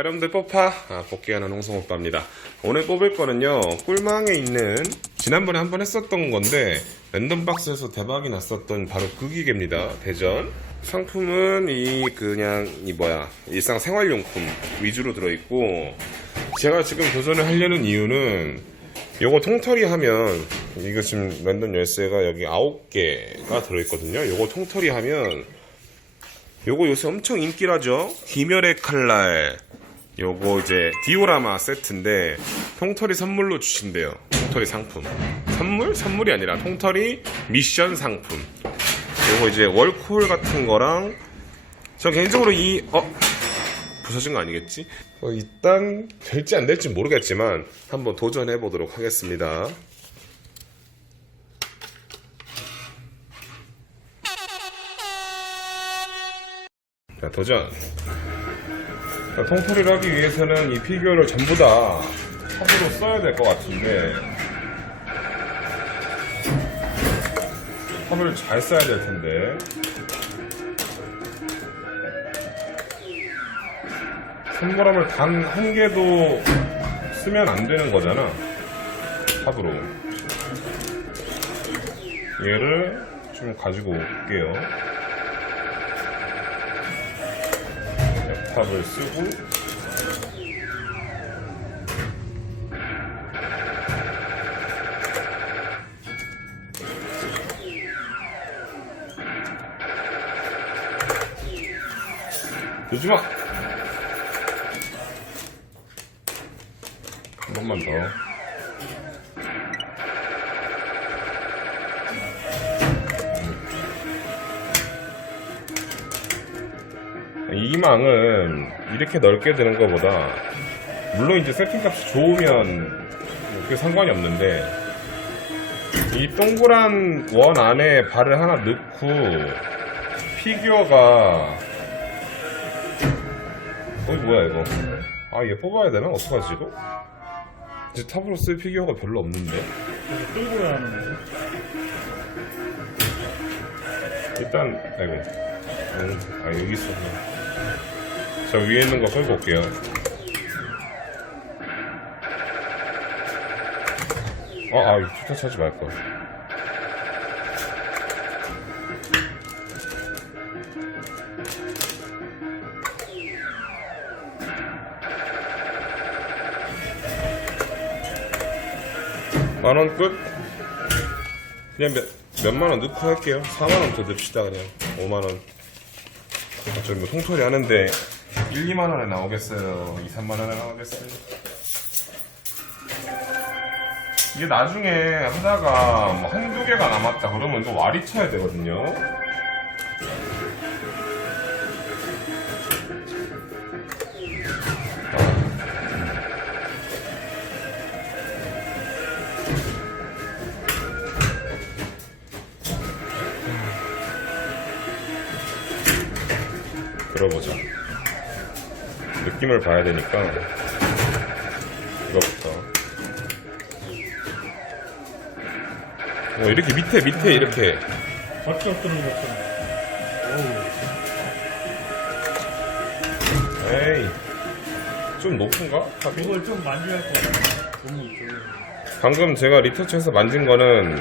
여러분들 뽑파 아, 복귀하는 홍성오빠입니다. 오늘 뽑을 거는요 꿀망에 있는 지난번에 한번 했었던 건데 랜덤박스에서 대박이 났었던 바로 그 기계입니다. 대전. 상품은 이 그냥 이 뭐야 일상 생활용품 위주로 들어있고 제가 지금 도전을 하려는 이유는 요거 통털이 하면 이거 지금 랜덤 열쇠가 여기 9개가 들어있거든요. 요거 통털이 하면 요거 요새 엄청 인기라죠? 귀멸의 칼날. 요거 이제 디오라마 세트인데 통털이 선물로 주신대요. 통털이 상품. 선물? 선물이 아니라 통털이 미션 상품. 요거 이제 월콜 같은 거랑 저 개인적으로 이 어? 부서진 거 아니겠지? 어, 일단 될지 안 될지 모르겠지만 한번 도전해 보도록 하겠습니다. 자, 도전. 자, 통털이를 하기 위해서는 이 피규어를 전부 다 탑으로 써야 될 것 같은데 탑을 잘 써야 될 텐데. 선물함을 단 한 개도 쓰면 안 되는 거잖아. 탑으로. 얘를 좀 가지고 올게요 탑을 쓰고 요즘아 한 번만 더 이 망은 이렇게 넓게 드는 것보다 물론 이제 세팅값이 좋으면 그게 상관이 없는데 이 동그란 원 안에 발을 하나 넣고 피규어가 어이 뭐야 이거 아 얘 뽑아야 되나? 어떡하지 이거? 이제 탑으로 쓸 피규어가 별로 없는데 끌고 가는 거지. 일단 아이고 음, 아 여기 있어 저 위에 있는 거 끌고 올게요 아, 아, 이거 투타치하지 말걸. 만원 끝? 그냥 몇, 몇만 원 넣고 할게요. 4만 원더 넣읍시다, 그냥. 5만 원. 어차피 뭐 통털이 하는데 1, 2만 원에 나오겠어요. 2, 3만 원에 나오겠어요. 이게 나중에 하다가 뭐 한두 개가 남았다 그러면 또 와리 쳐야 되거든요. 들어보자. 느낌을 봐야 되니까 이거부터. 어, 이렇게 밑에 밑에 이렇게 젖적 뜨는 것처럼. 에이 좀 높은가? 탑이? 이걸 좀 만져야 할 것 같아. 너무. 방금 제가 리터치해서 만진 거는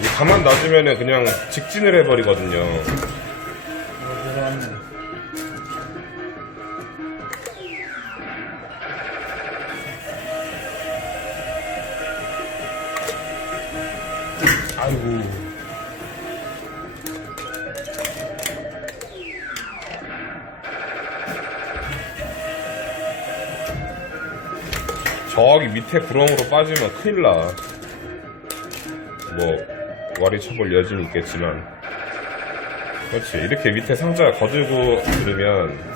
이 가만 놔두면은 그냥 직진을 해버리거든요. 어, 저기 밑에 구렁으로 빠지면 큰일 나. 뭐, 와리 쳐볼 여지는 있겠지만. 그렇지. 이렇게 밑에 상자 거들고 들으면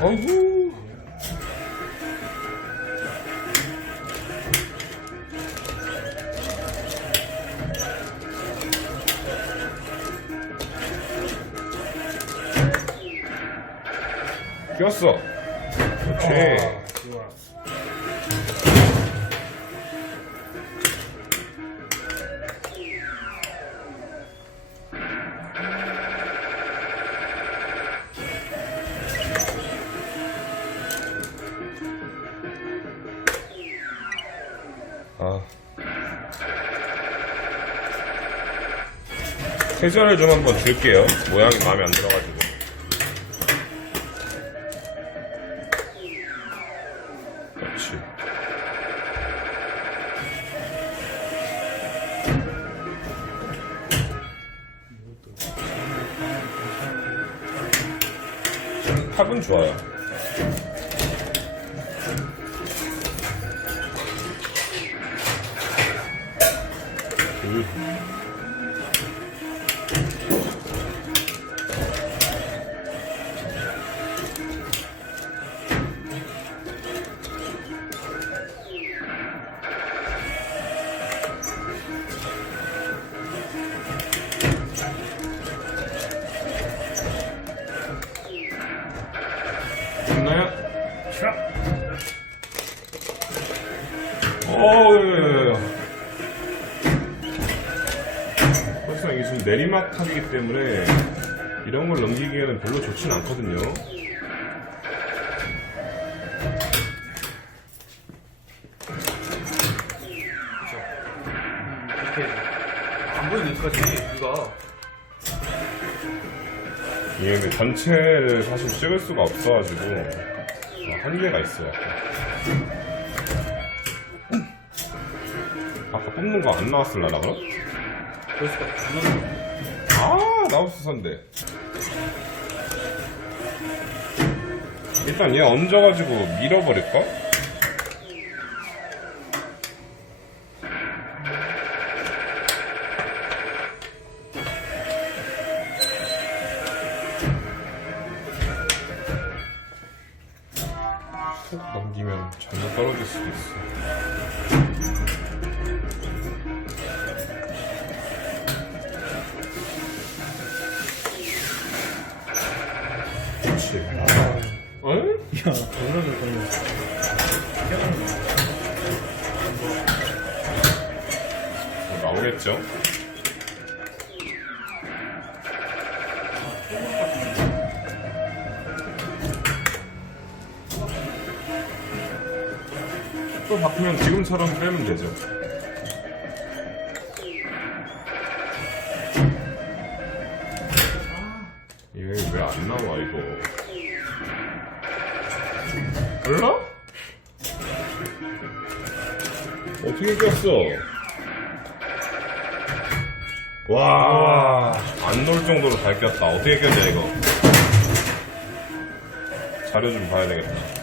어이구. 끼웠어. 그렇지. 회전을 좀 한번 줄게요. 모양이 마음에 안 들어가지고. 그렇지. 탑은 좋아요. 오, 예, 예, 예. 이게 지금 내리막 탑이기 때문에 이런 걸 넘기기에는 별로 좋진 않거든요. 이렇게 안 보이네 여기까지 우리가 이게 근데 전체를 사실 찍을 수가 없어가지고 어, 한계가 있어요. 뽑는 거 안 나왔을라나 그럼? 없는 아, 나옵수선데. 일단 얘 얹어가지고 밀어버릴까? 뭐 나오겠죠? 또 바꾸면 지금처럼 빼면 되죠. 이게 왜안 나와 이거? 몰라? 어떻게 꼈어? 와, 안 놀 정도로 잘 꼈다. 어떻게 꼈냐, 이거? 자료 좀 봐야 되겠다.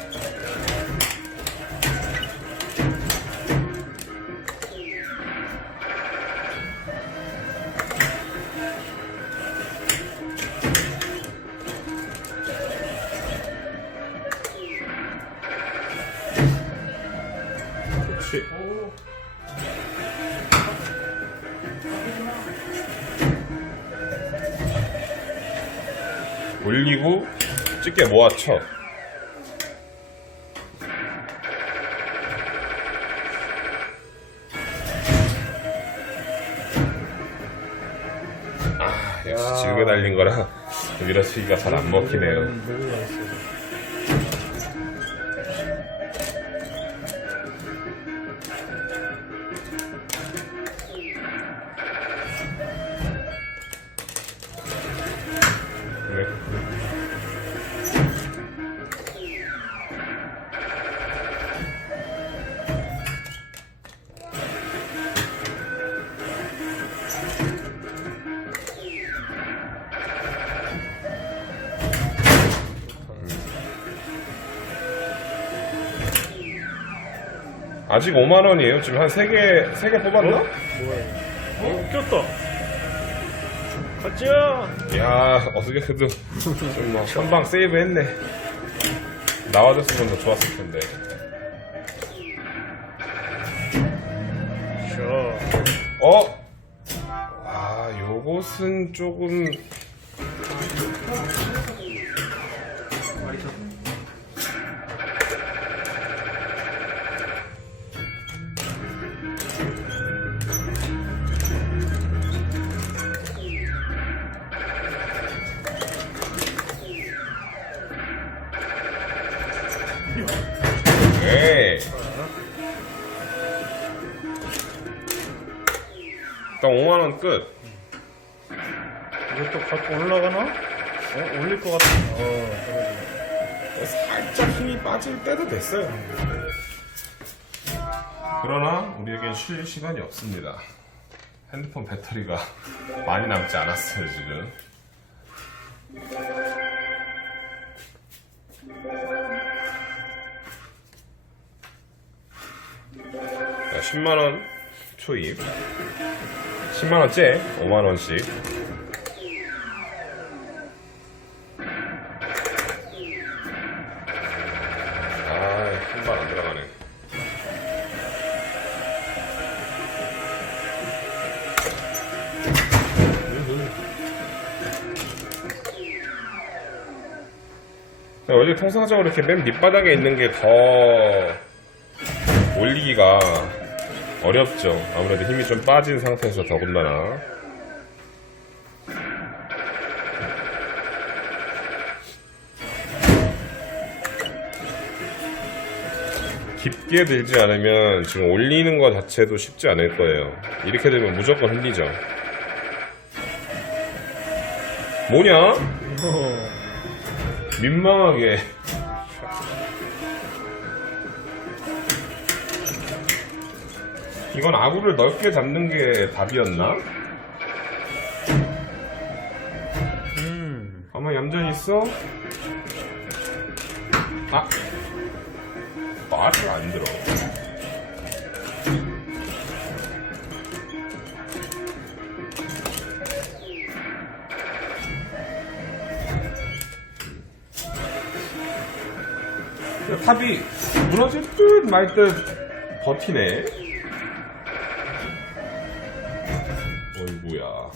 집게 모아쳐. 아, 역시 질겨 달린 거라 밀어치기가 잘 안 먹히네요. 아직 5만 원이에요. 지금 한 3개, 3개 뽑았나? 어, 꼈다. 가자. 야, 어떻게든 좀뭐 한방 세이브 했네. 나와줬으면 더 좋았을 텐데. 자, 어? 아, 요것은 조금 5만원 끝. 이것도 갖고 올라가나? 어? 올릴 것 같아. 어. 살짝 힘이 빠질 때도 됐어요. 그러나 우리에겐 쉴 시간이 없습니다. 핸드폰 배터리가 많이 남지 않았어요, 지금. 자, 10만원 초입. 10만원째 5만원씩. 아, 한발 안 들어가네. 원래 통상적으로 이렇게 맨 밑바닥에 있는 게 더 올리기가 어렵죠. 아무래도 힘이 좀 빠진 상태에서 더군다나. 깊게 들지 않으면 지금 올리는 것 자체도 쉽지 않을 거예요. 이렇게 되면 무조건 흘리죠. 뭐냐? 어, 민망하게. 이건 아구를 넓게 잡는 게 답이었나? 음. 가만 얌전히 있어. 아. 말을 안 들어. 탑이 무너질 듯 말 듯 버티네. 어이구야.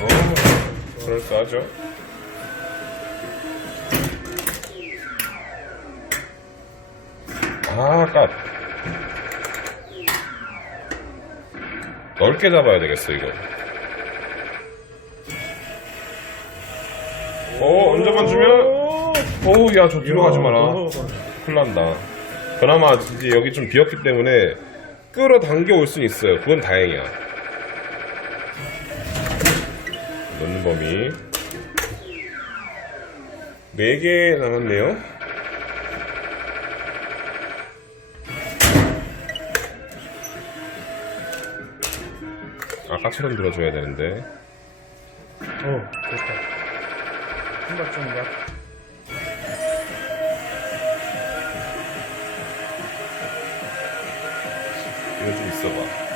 어, 그럴싸하죠. 아, 깝. 넓게 잡아야 되겠어, 이거. 어, 언제만 주면? 어우, 야, 저 뒤로 가지 마라. 어, 큰일 난다. 그나마 이제 여기 좀 비었기 때문에 끌어당겨 올 수는 있어요. 그건 다행이야. 넣는 범위. 4개 남았네요. 아까처럼 들어줘야 되는데. 어, 됐다. 한발 좀 약. 이거 좀 있어봐.